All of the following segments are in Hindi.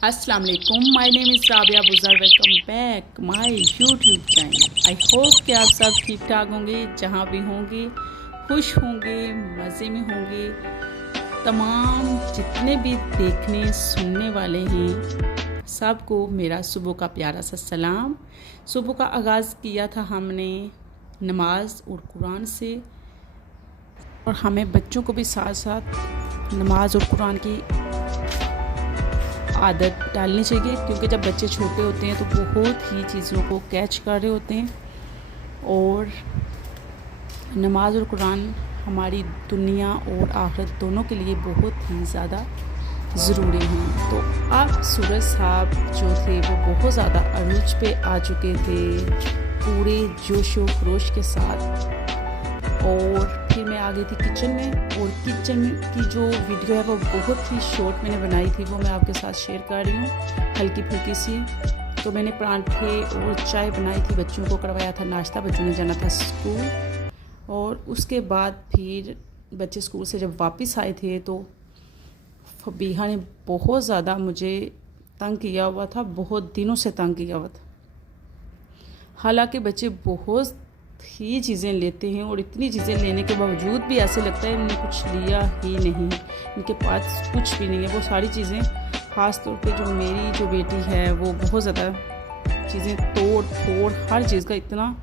अस्सलाम वालेकुम, my name is Rabia Buzar. Welcome back my YouTube channel. I hope कि आप सब ठीक ठाक होंगे, जहाँ भी होंगे खुश होंगे, मज़े में होंगे। तमाम जितने भी देखने सुनने वाले हैं सबको मेरा सुबह का प्यारा सा सलाम। सुबह का आगाज़ किया था हमने नमाज और कुरान से, और हमें बच्चों को भी साथ साथ नमाज और कुरान की आदत डालनी चाहिए, क्योंकि जब बच्चे छोटे होते हैं तो बहुत ही चीज़ों को कैच कर रहे होते हैं। और नमाज और कुरान हमारी दुनिया और आखिरत दोनों के लिए बहुत ही ज़्यादा ज़रूरी हैं। तो अब सूरज साहब जो थे वो बहुत ज़्यादा अरूज पे आ चुके थे, पूरे जोशो खरोश के साथ। और फिर मैं आ गई थी किचन में, और किचन में की जो वीडियो है वो बहुत ही शॉर्ट मैंने बनाई थी, वो मैं आपके साथ शेयर कर रही हूँ, हल्की फुल्की सी। तो मैंने परांठे और चाय बनाई थी, बच्चों को करवाया था नाश्ता, बच्चों ने जाना था स्कूल। और उसके बाद फिर बच्चे स्कूल से जब वापस आए थे तो फबीहा ने बहुत ज़्यादा मुझे तंग किया हुआ था, बहुत दिनों से तंग किया हुआ था। हालांकि बच्चे बहुत ही चीज़ें लेते हैं, और इतनी चीज़ें लेने के बावजूद भी ऐसे लगता है इन्होंने कुछ लिया ही नहीं, इनके पास कुछ भी नहीं है। वो सारी चीज़ें, ख़ास तौर पे जो मेरी जो बेटी है वो बहुत ज़्यादा चीज़ें तोड़ फोड़ हर चीज़ का इतना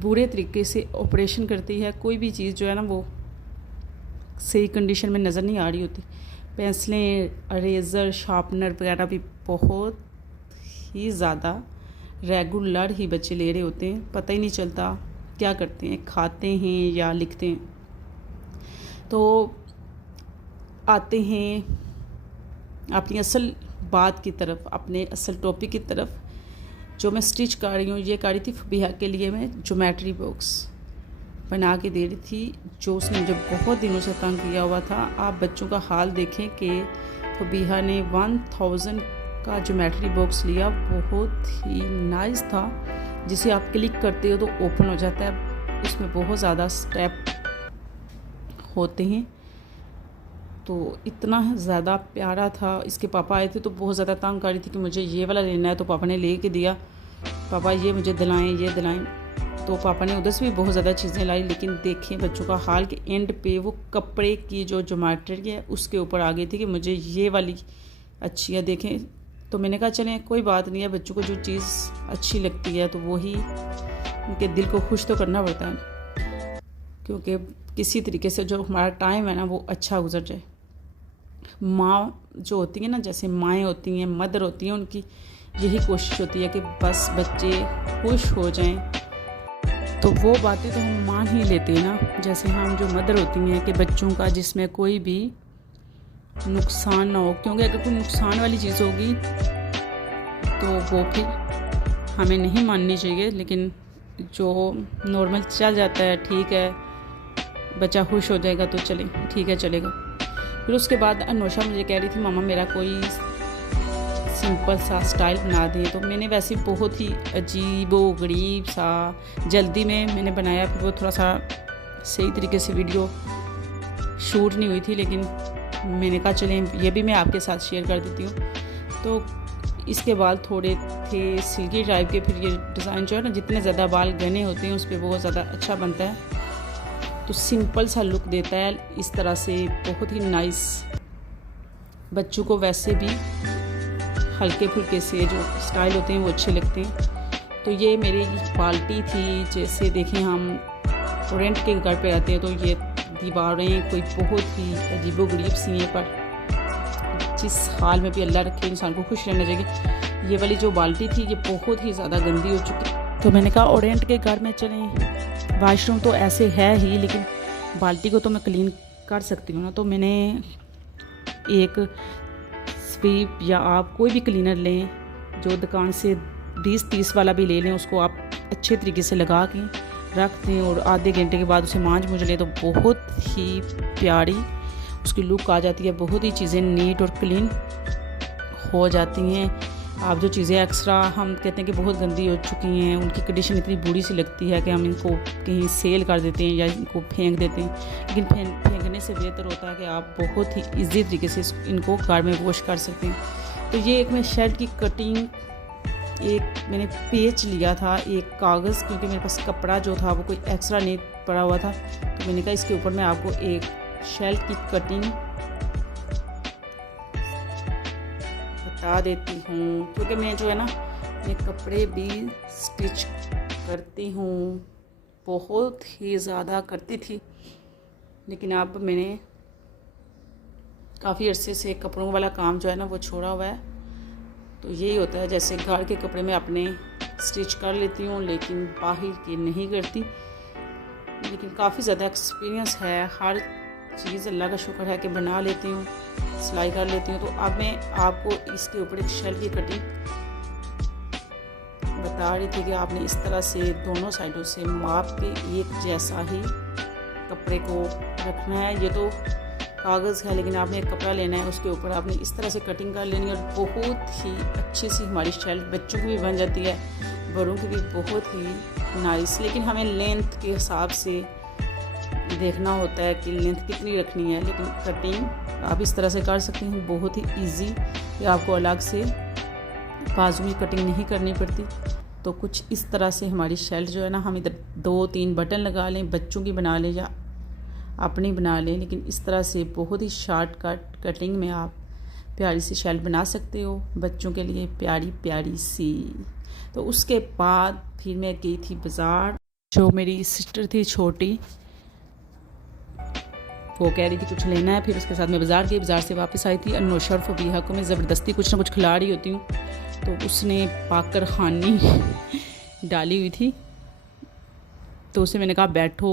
बुरे तरीके से ऑपरेशन करती है। कोई भी चीज़ जो है ना वो सही कंडीशन में नज़र नहीं आ रही होती। पेंसिलें, इरेज़र, शार्पनर वगैरह भी बहुत ही ज़्यादा रेगुलर ही बच्चे ले रहे होते हैं, पता ही नहीं चलता क्या करते हैं, खाते हैं या लिखते हैं। तो आते हैं अपनी असल बात की तरफ, अपने असल टॉपिक की तरफ। जो मैं स्टिच कर रही हूँ, ये कर रही थी फबीहा के लिए मैं ज्योमेट्री बॉक्स बना के दे रही थी, जो उसने मुझे बहुत दिनों से तंग किया हुआ था। आप बच्चों का हाल देखें कि फबीहा ने 1000 का ज्योमेट्री बॉक्स लिया, बहुत ही नाइस था, जिसे आप क्लिक करते हो तो ओपन हो जाता है। उसमें बहुत ज़्यादा स्टेप होते हैं, तो इतना ज़्यादा प्यारा था। इसके पापा आए थे तो बहुत ज़्यादा तंग कर रही थी कि मुझे ये वाला लेना है, तो पापा ने ले के दिया, पापा ये मुझे दिलाएं, ये दिलाएं। तो पापा ने उधर से भी बहुत ज़्यादा चीज़ें लाई, लेकिन देखें बच्चों का हाल के एंड पे वो कपड़े की जो ज्योमेट्री है उसके ऊपर आ गई थी कि मुझे ये वाली अच्छी है, देखें। तो मैंने कहा चलें कोई बात नहीं है, बच्चों को जो चीज़ अच्छी लगती है तो वही उनके दिल को खुश तो करना पड़ता है, क्योंकि किसी तरीके से जो हमारा टाइम है ना वो अच्छा गुजर जाए। माँ जो होती है ना, जैसे माएँ होती हैं, मदर होती हैं, उनकी यही कोशिश होती है कि बस बच्चे खुश हो जाएं। तो वो बातें तो हम मान ही लेते हैं ना, जैसे हम जो मदर होती हैं कि बच्चों का जिसमें कोई भी नुकसान ना हो, क्योंकि अगर कोई नुकसान वाली चीज़ होगी तो वो फिर हमें नहीं माननी चाहिए। लेकिन जो नॉर्मल चल जाता है, ठीक है, बच्चा खुश हो जाएगा तो चले, ठीक है, चलेगा। फिर उसके बाद अनोशा मुझे कह रही थी मामा मेरा कोई सिंपल सा स्टाइल बना दें, तो मैंने वैसे बहुत ही अजीबो गरीब सा जल्दी में मैंने बनाया। फिर वो थोड़ा सा सही तरीके से वीडियो शूट नहीं हुई थी, लेकिन मैंने कहा चलें ये भी मैं आपके साथ शेयर कर देती हूँ। तो इसके बाल थोड़े थे सिल्की टाइप के, फिर ये डिज़ाइन जो है ना, जितने ज़्यादा बाल घने होते हैं उस पर बहुत ज़्यादा अच्छा बनता है, तो सिंपल सा लुक देता है इस तरह से, बहुत ही नाइस। बच्चों को वैसे भी हल्के फुल्के से जो स्टाइल होते हैं वो अच्छे लगते हैं। तो ये मेरी बाल्टी थी, जैसे देखें हम रेंट के घर पे रहते हैं तो ये दीवारें कोई बहुत ही अजीबोगरीब सी हैं, पर जिस हाल में भी अल्लाह रखे इंसान को खुश रहना चाहिए। ये वाली जो बाल्टी थी ये बहुत ही ज़्यादा गंदी हो चुकी, तो मैंने कहा ओरेंट के घर में चलें, वाशरूम तो ऐसे है ही, लेकिन बाल्टी को तो मैं क्लीन कर सकती हूँ ना। तो मैंने एक स्वीप या आप कोई भी क्लीनर लें, जो दुकान से 20-30 वाला भी ले लें, उसको आप अच्छे तरीके से लगा के रख दें, और आधे घंटे के बाद उसे मांझ मुझ लें तो बहुत ही प्यारी उसकी लुक आ जाती है, बहुत ही चीज़ें नीट और क्लीन हो जाती हैं। आप जो चीज़ें एक्स्ट्रा हम कहते हैं कि बहुत गंदी हो चुकी हैं, उनकी कंडीशन इतनी बुरी सी लगती है कि हम इनको कहीं सेल कर देते हैं या इनको फेंक देते हैं, लेकिन फेंकने से बेहतर होता है कि आप बहुत ही ईजी तरीके से इनको घर में वॉश कर सकते हैं। तो ये एक मैं शर्ट की कटिंग, एक मैंने पेच लिया था, एक कागज़, क्योंकि मेरे पास कपड़ा जो था वो कोई एक्स्ट्रा नहीं पड़ा हुआ था, तो मैंने कहा इसके ऊपर मैं आपको एक शर्ट की कटिंग बता देती हूँ। क्योंकि मैं जो है ना, मैं कपड़े भी स्टिच करती हूँ, बहुत ही ज़्यादा करती थी, लेकिन अब मैंने काफ़ी अरसे से कपड़ों वाला काम जो है ना वो छोड़ा हुआ है। तो यही होता है, जैसे घर के कपड़े मैं अपने स्टिच कर लेती हूँ, लेकिन बाहर के नहीं करती। लेकिन काफ़ी ज़्यादा एक्सपीरियंस है, हर चीज़ अल्लाह का शुक्र है कि बना लेती हूँ, सिलाई कर लेती हूँ। तो अब मैं आपको इसके ऊपर एक शर्ट की कटिंग बता रही थी कि आपने इस तरह से दोनों साइडों से माप के एक जैसा ही कपड़े को रखना है। ये तो कागज़ है, लेकिन आपने एक कपड़ा लेना है, उसके ऊपर आपने इस तरह से कटिंग कर लेनी है, और बहुत ही अच्छी सी हमारी शर्ट बच्चों की भी बन जाती है, बड़ों की भी बहुत ही नाइस। लेकिन हमें लेंथ के हिसाब से देखना होता है कि लेंथ कितनी रखनी है। लेकिन कटिंग आप इस तरह से कर सकते हैं, बहुत ही ईजी, कि आपको अलग से बाजू में कटिंग नहीं करनी पड़ती। तो कुछ इस तरह से हमारी शर्ट जो है ना, हम इधर 2-3 बटन लगा लें, बच्चों की बना लें या अपनी बना लें, लेकिन इस तरह से बहुत ही शॉर्टकट कटिंग में आप प्यारी सी शर्ट बना सकते हो बच्चों के लिए, प्यारी प्यारी सी। तो उसके बाद फिर मैं गई थी बाज़ार। जो मेरी सिस्टर थी छोटी, वो कह रही थी कुछ लेना है, फिर उसके साथ मैं बाज़ार गई। बाज़ार से वापस आई थी, अनोशा और फबीहा को मैं ज़बरदस्ती कुछ ना कुछ खिला रही होती हूँ, तो उसने पाकर खानी डाली हुई थी। तो उसे मैंने कहा बैठो,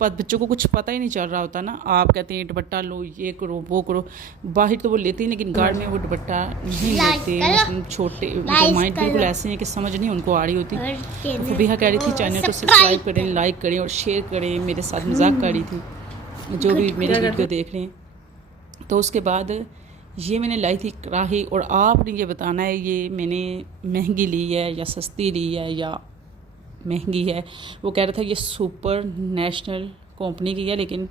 बच्चों को कुछ पता ही नहीं चल रहा होता ना, आप कहते हैं दुपट्टा लो, ये करो वो करो, बाहर तो वो लेते ही, लेकिन घर में वो दुपट्टा नहीं लेते। छोटे माइंड बिल्कुल ऐसे हैं कि समझ नहीं उनको आ रही होती। तो फबीहा कह रही थी चैनल को सब्सक्राइब करें, लाइक करें और शेयर करें, मेरे साथ मजाक कर रही थी जो भी मेरी वीडियो देख रहे हैं। तो उसके बाद ये मैंने लाई थी कढ़ाई, और आपने ये बताना है ये मैंने महंगी ली है या सस्ती ली है या महंगी है। वो कह रहा था ये सुपर नेशनल कंपनी की है, लेकिन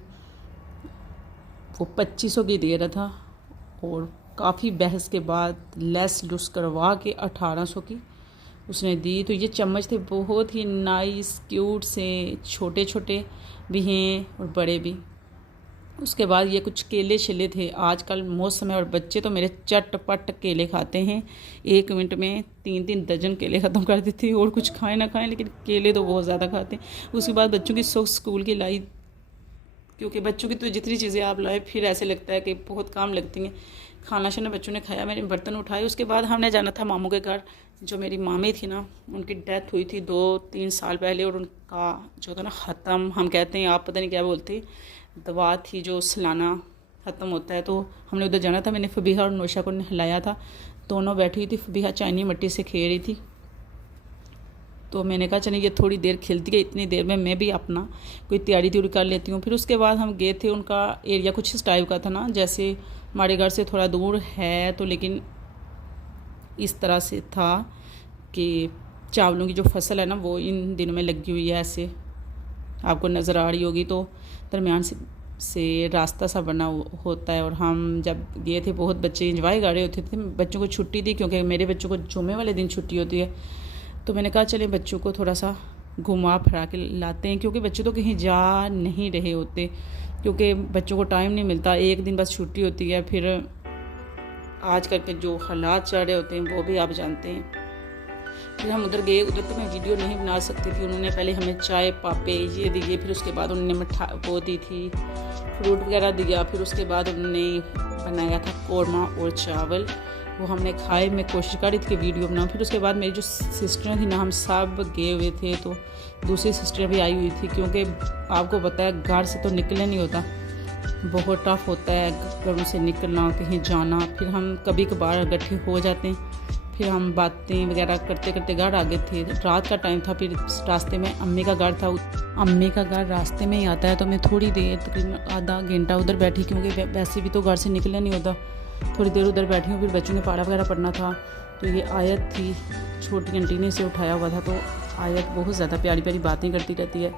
वो 2500 की दे रहा था, और काफ़ी बहस के बाद लेस लुस करवा के 1800 की उसने दी। तो ये चम्मच थे बहुत ही नाइस क्यूट से, छोटे छोटे भी हैं और बड़े भी। उसके बाद ये कुछ केले छिले थे, आजकल मौसम है और बच्चे तो मेरे चटपट केले खाते हैं, 1 मिनट में 3-3 दर्जन केले ख़त्म कर देते हैं, और कुछ खाएं ना खाएं लेकिन केले तो बहुत ज़्यादा खाते हैं। उसके बाद बच्चों की सॉक्स स्कूल की लाई, क्योंकि बच्चों की तो जितनी चीज़ें आप लाए फिर ऐसे लगता है कि बहुत काम लगती हैं। खाना शाना बच्चों ने खाया, मैंने बर्तन उठाए। उसके बाद हमने जाना था मामू के घर। जो मेरी मामी थी ना, उनकी डेथ हुई थी 2-3 साल पहले, और उनका जो था ना ख़त्म, हम कहते हैं आप पता नहीं क्या बोलते, दवा थी जो सालाना ख़त्म होता है, तो हमने उधर जाना था। मैंने फबीहा और नौशा को नहलाया था, दोनों बैठी हुई थी। फबीहा चाइनी मिट्टी से खेल रही थी, तो मैंने कहा चलिए ये थोड़ी देर खेलती है, इतनी देर में मैं भी अपना कोई तैयारी कर लेती हूँ। फिर उसके बाद हम गए थे, उनका एरिया कुछ इस टाइप का था ना, जैसे हमारे घर से थोड़ा दूर है, तो लेकिन इस तरह से था कि चावलों की जो फसल है ना वो इन दिनों में लगी हुई है, ऐसे आपको नज़र आ रही होगी। तो दरमियान से रास्ता सा बना होता है, और हम जब गए थे बहुत बच्चे इंजॉय कर रहे होते थे। बच्चों को छुट्टी थी, क्योंकि मेरे बच्चों को जुम्मे वाले दिन छुट्टी होती है, तो मैंने कहा चलें बच्चों को थोड़ा सा घुमा फिरा के लाते हैं, क्योंकि बच्चे तो कहीं जा नहीं रहे होते, क्योंकि बच्चों को टाइम नहीं मिलता, 1 दिन बस छुट्टी होती है। फिर आजकल के जो हालात चल रहे होते हैं वो भी आप जानते हैं। फिर हम उधर गए, उधर तो मैं वीडियो नहीं बना सकती थी। उन्होंने पहले हमें चाय पापे ये दिए, फिर उसके बाद उन्होंने मिठा वो दी थी, फ्रूट वगैरह दिया। फिर उसके बाद उन्होंने बनाया था कौरमा और चावल, वो हमने खाए। मैं कोशिश कर रही थी कि वीडियो बनाऊँ। फिर उसके बाद मेरी जो सिस्टर थी ना, हम सब गए हुए थे, तो दूसरी सिस्टर भी आई हुई थी, क्योंकि आपको पता है घर से तो निकलने नहीं होता, बहुत टफ होता है घरों से निकलना, कहीं जाना। फिर हम कभी कभार इकट्ठे हो जाते हैं, फिर हम बातें वगैरह करते करते घर आ गए थे। रात का टाइम था, फिर रास्ते में अम्मी का घर था, अम्मी का घर रास्ते में ही आता है, तो मैं थोड़ी देर तकरीबन आधा घंटा उधर बैठी, क्योंकि वैसे भी तो घर से निकलना नहीं होता। थोड़ी देर उधर बैठी हूँ, फिर बच्चों ने पारा वगैरह पढ़ना था। तो ये आयत थी, छोटी आंटी ने से उठाया हुआ था, तो आयत बहुत ज़्यादा प्यारी प्यारी बातें करती रहती है,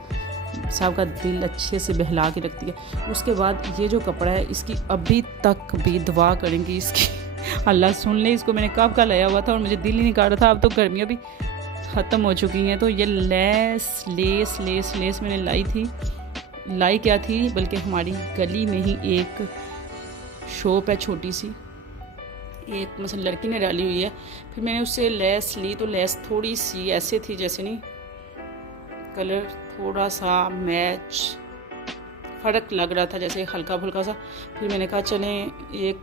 सबका दिल अच्छे से बहला के रखती है। उसके बाद ये जो कपड़ा है, इसकी अभी तक भी दुआ करेंगी, इसकी अल्लाह सुन ले इसको, मैंने कब का लाया हुआ था और मुझे दिल ही नहीं कर रहा था। अब तो गर्मियाँ भी ख़त्म हो चुकी हैं। तो ये लेस मैंने लाई क्या थी, बल्कि हमारी गली में ही एक शॉप है छोटी सी, एक मतलब लड़की ने डाली हुई है। फिर मैंने उससे लेस ली, तो लेस थोड़ी सी ऐसे थी जैसे नहीं, कलर थोड़ा सा मैच फ़र्क लग रहा था, जैसे हल्का फुल्का सा। फिर मैंने कहा चलें, एक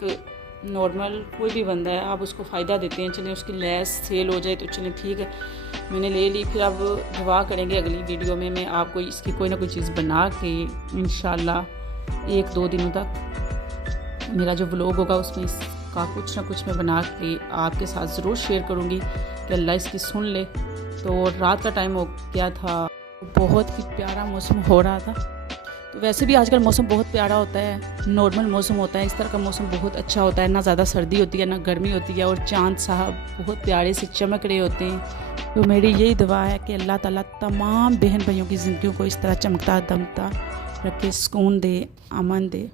नॉर्मल कोई भी बंदा है, आप उसको फ़ायदा देते हैं, चलें उसकी लेस सेल हो जाए तो चलें ठीक है। मैंने ले ली। फिर अब दुआ करेंगे अगली वीडियो में मैं आपको इसकी कोई ना कोई चीज़ बना के इंशाल्लाह 1-2 दिनों तक मेरा जो व्लॉग होगा उसमें इसका कुछ ना कुछ मैं बना के आपके साथ ज़रूर शेयर करूँगी कि अल्लाह इसकी सुन ले। तो रात का टाइम हो गया था, बहुत ही प्यारा मौसम हो रहा था। तो वैसे भी आजकल मौसम बहुत प्यारा होता है, नॉर्मल मौसम होता है। इस तरह का मौसम बहुत अच्छा होता है, ना ज़्यादा सर्दी होती है ना गर्मी होती है, और चाँद साहब बहुत प्यारे से चमक रहे होते हैं। तो मेरी यही दुआ है कि अल्लाह ताला तमाम बहन भाइयों की ज़िंदगियों को इस तरह चमकता दमकता रखे, सुकून दे, अमन दे।